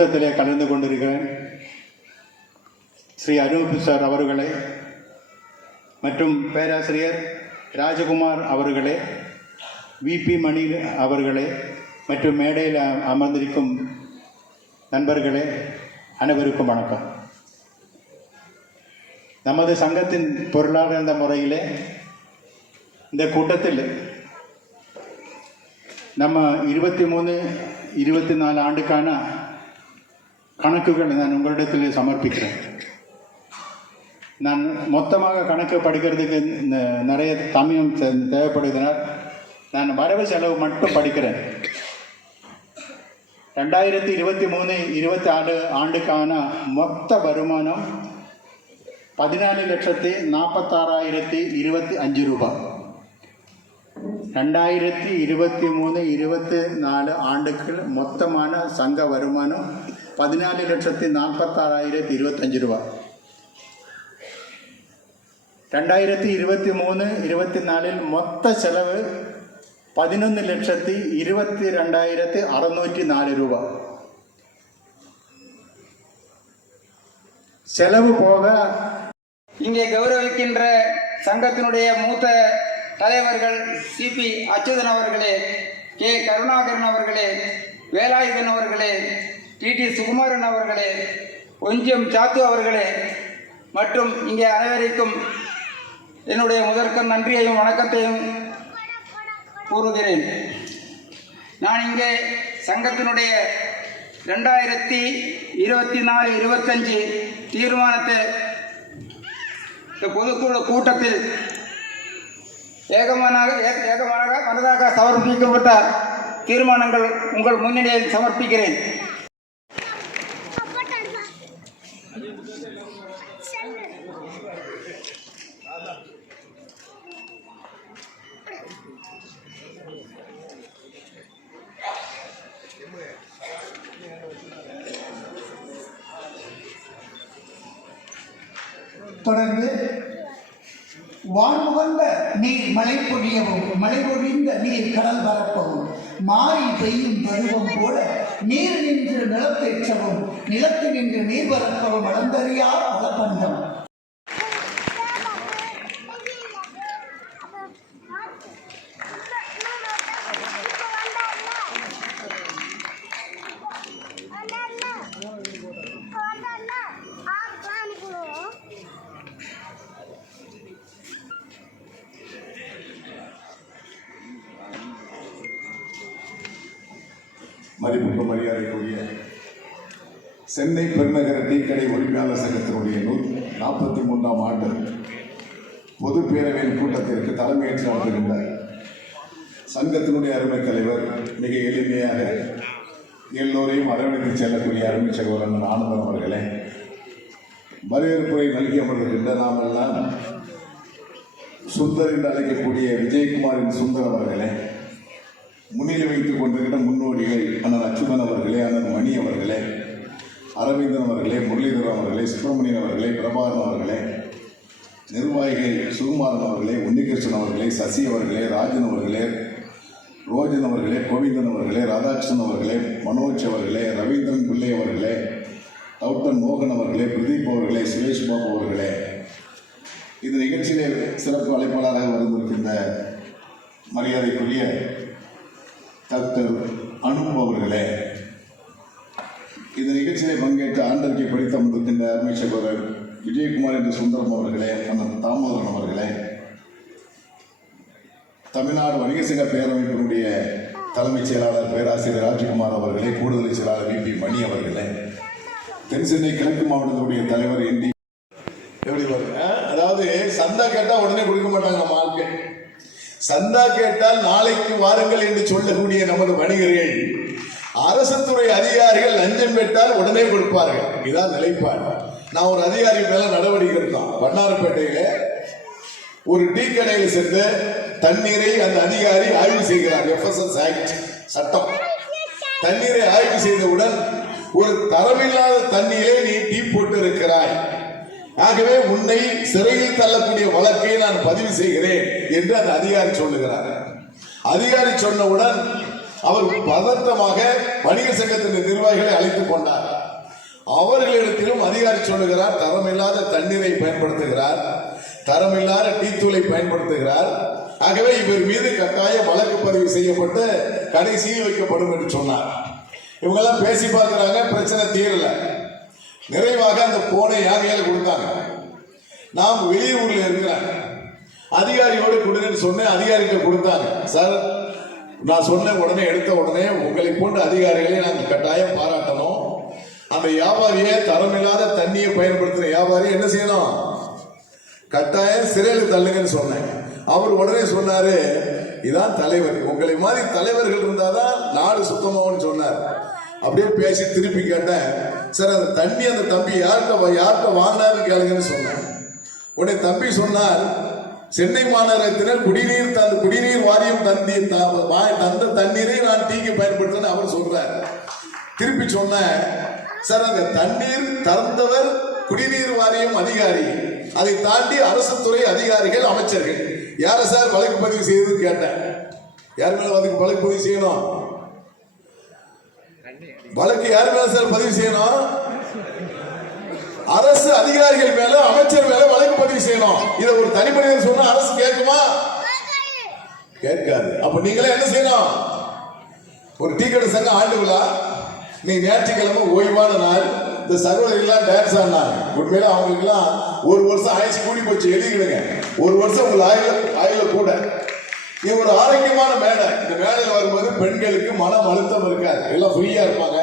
கூட்டத்திலே கலந்து கொண்டிருக்கிறேன். ஸ்ரீ அனூப் சார் அவர்களே மற்றும் பேராசிரியர் ராஜகுமார் அவர்களே, விபி மணி அவர்களே மற்றும் மேடையில் அமர்ந்திருக்கும் நண்பர்களே, அனைவருக்கும் வணக்கம். நமது சங்கத்தின் பொருளாதார முறையிலே இந்த கூட்டத்தில் நம்ம 23-24 ஆண்டுக்கான கணக்குகள் நான் உங்களிடத்தில் சமர்ப்பிக்கிறேன். நான் மொத்தமாக கணக்கு படிக்கிறதுக்கு நிறைய சமயம் தேவைப்படுவதனால் நான் வரவு செலவு மட்டும் படிக்கிறேன். 2023-24 ஆண்டுக்கான மொத்த வருமானம் 14,46,025 ரூபாய். 2023-24 ஆண்டுக்கு மொத்தமான சங்க வருமானம் 14,46,025 ரூபாய். 2023-24 மொத்த செலவு 11,22,604 ரூபாய். செலவு போக இங்கே கௌரவிக்கின்ற சங்கத்தினுடைய மூத்த தலைவர்கள் சிபி அச்சுதன் அவர்களே, கே கருணாகரன் அவர்களே, வேலாயுதன் அவர்களே, டிடி சுகுமாரன் அவர்களே, ஒஞ்சியம் சாத்து அவர்களே மற்றும் இங்கே அனைவருக்கும் என்னுடைய முதற்கண் நன்றியையும் வணக்கத்தையும் கூறுகிறேன். நான் இங்கே சங்கத்தினுடைய 2024-25 தீர்மானத்தை பொதுக்குழு கூட்டத்தில் ஏகமனதாக மனதாக சமர்ப்பிக்கப்பட்ட தீர்மானங்கள் உங்கள் முன்னிலையில் சமர்ப்பிக்கிறேன். தொடர்ந்து வான்முகந்த நீர் மழை பொழியவும், மழை பொழிந்த நீர் கடல் பரப்பவும், மாறி பெய்யும் பருவம் போல நீர் நின்று நிலப்பேற்றவும், நிலத்து நின்று நீர் பரப்பவும் அளந்தறியா பலபண்டம். மதிப்புக்கு மரியாதைக்குரிய சென்னை பெருநகர டீக்கடை உரிமையாளர் சங்கத்தினுடைய 43ஆம் ஆண்டு பொது பேரவையின் கூட்டத்திற்கு தலைமையேற்று நடத்துகின்ற சங்கத்தினுடைய அருமை தலைவர், மிக எளிமையாக எல்லோரையும் அரவணைத்து செல்லக்கூடிய அருமை சகோதரன் ஆனந்தன் அவர்களே, வரவேற்புரை நல்கி அமர்ந்திருக்கின்ற நாம் எல்லாம் சுந்தர் என்று அழைக்கக்கூடிய விஜயகுமாரின் சுந்தர் அவர்களே, முன்னிலை வைத்துக் கொண்டிருக்கிற முன்னோடிகள் அண்ணன் அச்சுதன் அவர்களே, அண்ணன் மணி அவர்களே, அரவிந்தன் அவர்களே, முரளிதரன் அவர்களே, சுப்பிரமணியன் அவர்களே, பிரபாகரன் அவர்களே, நிர்வாகிகள் சுகுமாரன் அவர்களே, உன்னிகிருஷ்ணன் அவர்களே, சசி அவர்களே, ராஜன் அவர்களே, ரோஜன் அவர்களே, கோவிந்தன் அவர்களே, ராதாகிருஷ்ணன் அவர்களே, மனோஜ் அவர்களே, ரவீந்திரன் பிள்ளை அவர்களே, டவுட்டன் மோகன் அவர்களே, பிரதீப் அவர்களே, சுரேஷ் பாபு அவர்களே, இந்த நிகழ்ச்சியிலே சிறப்பு அழைப்பாளராக வந்திருக்கின்ற மரியாதைக்குரிய டாக்டர் அனூப் அவர்களே, இந்த நிகழ்ச்சியை பங்கேற்று ஆண்டறிக்கை படித்து அமர்ந்திருக்கின்ற அருமை சகோதரர் விஜயகுமார் என்ற சுந்தரம் அவர்களே, அண்ணன் தாமோதரன் அவர்களே, தமிழ்நாடு வணிக சங்க பேரமைப்பினுடைய தலைமைச் செயலாளர் பேராசிரியர் ராஜகுமார் அவர்களே, கூடுதல் செயலாளர் விபி மணி அவர்களே, தென் சென்னை கிழக்கு மாவட்டத்தினுடைய தலைவர் ND. எப்படி பாருங்க, அதாவது சந்தா கேட்டால் உடனே கொடுக்க மாட்டாங்க நம்ம ஆட்கள். சந்தா கேட்டால் நாளைக்கு வாருங்கள் என்று சொல்லக்கூடிய நமது வணிகர்கள், அரசு துறை அதிகாரிகள் லஞ்சம் பெற்றால் உடனே கொடுப்பார்கள். இதான் நிலைப்பாடு. நான் ஒரு அதிகாரி மேல நடவடிக்கை எடுத்தோம். வண்ணாரப்பேட்டையில ஒரு டீ கடையில் சென்று தண்ணீரை அந்த அதிகாரி ஆய்வு செய்கிறார். FSS ஆக்ட் சட்டம். தண்ணீரை ஆய்வு செய்தவுடன் ஒரு தரமில்லாத தண்ணீரை நீ டீ போட்டு இருக்கிறாய், ஆகவே உன்னை சிறையில் தள்ளக்கூடிய வழக்கை நான் பதிவு செய்கிறேன் என்று அந்த அதிகாரி சொல்லுகிறார். அதிகாரி சொன்னவுடன் அவர் பதட்டமாக வணிக சங்கத்தின் நிர்வாகிகளை அழைத்துக் கொண்டார். அவர்களிடத்திலும் அதிகாரி சொல்லுகிறார், தரமில்லாத தண்ணீரை பயன்படுத்துகிறார், தரமில்லாத டீத்தூளை பயன்படுத்துகிறார். ஆகவே இவர் மீது கட்டாய வழக்கு பதிவு செய்யப்பட்டு கடைசியில் வைக்கப்படும் என்று சொன்னார். இவங்கெல்லாம் பேசி பார்க்கிறாங்க, பிரச்சனை தீரல. நிறைவாக அந்த போனை யார் கையில கொடுத்தாங்க? நாம் வெளியூர்ல இருக்கிறாங்க, அதிகாரியோடு கொடுங்கன்னு சொன்னேன், அதிகாரிகள் கொடுத்தாங்க. சார், நான் சொன்ன உடனே எடுத்த உடனே உங்களை போன்ற அதிகாரிகளை நாங்கள் கட்டாயம் பாராட்டணும். அந்த வியாபாரியை, தரமில்லாத தண்ணியை பயன்படுத்துற வியாபாரி என்ன செய்யணும்? கட்டாயம் சிறையில் தள்ளுங்கன்னு சொன்னேன். அவர் உடனே சொன்னாரு, இதான் தலைவர், உங்களை மாதிரி தலைவர்கள் இருந்தாதான் நாடு சுத்தமாகும்னு சொன்னார். அப்படியே பேசி திருப்பி கேட்டேன், சார் அந்த தண்ணி அந்த தம்பி யார்கிட்ட வாங்கினாருன்னு கேளுங்கன்னு சொன்னேன். உடனே தம்பி சொன்னார், சென்னை மாநகரத்தினர் குடிநீர் வாரியம் தந்த தண்ணீரை நான் டீக்கு பயன்படுத்தினேன் அவர் சொல்றார். திருப்பி சொன்னேன், சார் அந்த தண்ணீர் தந்தவர் குடிநீர் வாரியம் அதிகாரி, அதை தாண்டி அரசு துறை அதிகாரிகள், அமைச்சர்கள். யார சார் வழக்கு பதிவு செய்ததுன்னு கேட்டேன். யார் மேல வழக்கு பதிவு செய்யணும்? வழக்கு யார் மேல சார் பதிவு செய்யணும்? அரசு அதிகாரிகள் மேல, அமைச்சர் மேல வழக்கு பதிவு செய்யணும். இதை ஒரு தனி மனிதன் சொன்னா அரசு கேட்குமா? கேட்காது. அப்ப நீங்களே என்ன செய்யணும்? ஒரு டீ கடை சங்கம் ஆண்டு விழா, நீ ஞாயிற்றுக்கிழமை ஓய்வான நாள், இந்த சகோதரிகள்லாம் டான்ஸ் ஆடினாங்க. உண்மையில அவங்களுக்கு எல்லாம் ஒரு வருஷம் ஆயிடுச்சு, கூடி போச்சு, எழுதிக்கிடுங்க. ஒரு வருஷம் உங்கள் ஆயுள கூட. இது ஒரு ஆரோக்கியமான மேடை. இந்த மேடையில் வரும்போது பெண்களுக்கு மன அழுத்தம் இருக்காது, எல்லாம் ஃப்ரீயா இருப்பாங்க,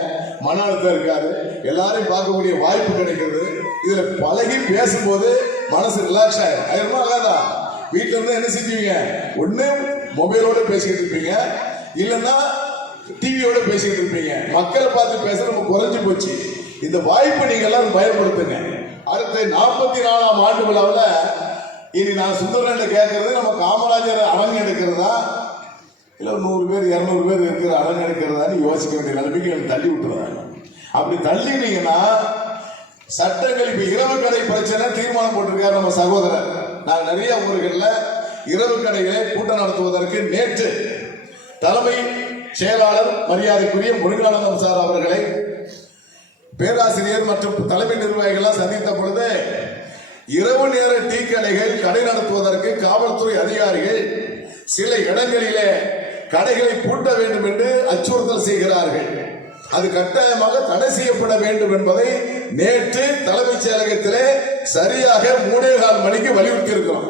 மன அழுத்தம் இருக்காது, எல்லாரையும் பார்க்கக்கூடிய வாய்ப்பு கிடைக்கிறது. இதுல பழகி பேசும்போது மனசு ரிலாக்ஸ் ஆயிடும். ஆயிருமா அல்லாதா? வீட்டுல இருந்து என்ன செஞ்சீங்க? ஒண்ணு மொபைலோட பேசிக்கிட்டு இருப்பீங்க, இல்லைன்னா டிவியோட பேசிக்கிட்டு இருப்பீங்க. மக்களை பார்த்து பேச நம்ம குறைஞ்சு போச்சு. இந்த வாய்ப்பை நீங்க எல்லாம் பயன்படுத்துங்க. அடுத்த 44ஆம் ஆண்டு விழாவில் இனி நான் சுந்தரன் கேட்கறது, நம்ம காமராஜர் அரங்கு எடுக்கிறதா இல்ல 100 பேர் 200 பேர் இருக்கிற அரங்கு எடுக்கிறதான்னு யோசிக்க வேண்டிய நிலைமைக்கு தள்ளி விட்டுறாங்க. அப்படி தள்ளினீங்கன்னா சட்டங்கள், இப்ப இரவு கடை பிரச்சனை தீர்மானம் போட்டிருக்காரு நம்ம சகோதரர். நான் நிறைய ஊர்களில் இரவு கடைகளை கூட்டம் நடத்துவதற்கு நேற்று தலைமை செயலாளர் மரியாதைக்குரிய முருகானந்தம் சார் அவர்களை பேராசிரியர் மற்றும் தலைமை நிர்வாகிகள் சந்தித்த பொழுது, இரவு நேர டீ கடைகள் கடை நடத்துவதற்கு காவல்துறை அதிகாரிகள் சில இடங்களிலே கடைகளை பூட்ட வேண்டும் என்று அச்சுறுத்தல் செய்கிறார்கள். அது கட்டாயமாக தடை செய்யப்பட வேண்டும் என்பதை நேற்று தலைமைச் செயலகத்திலே சரியாக 3:15 மணிக்கு வலியுறுத்தி இருக்கிறோம்.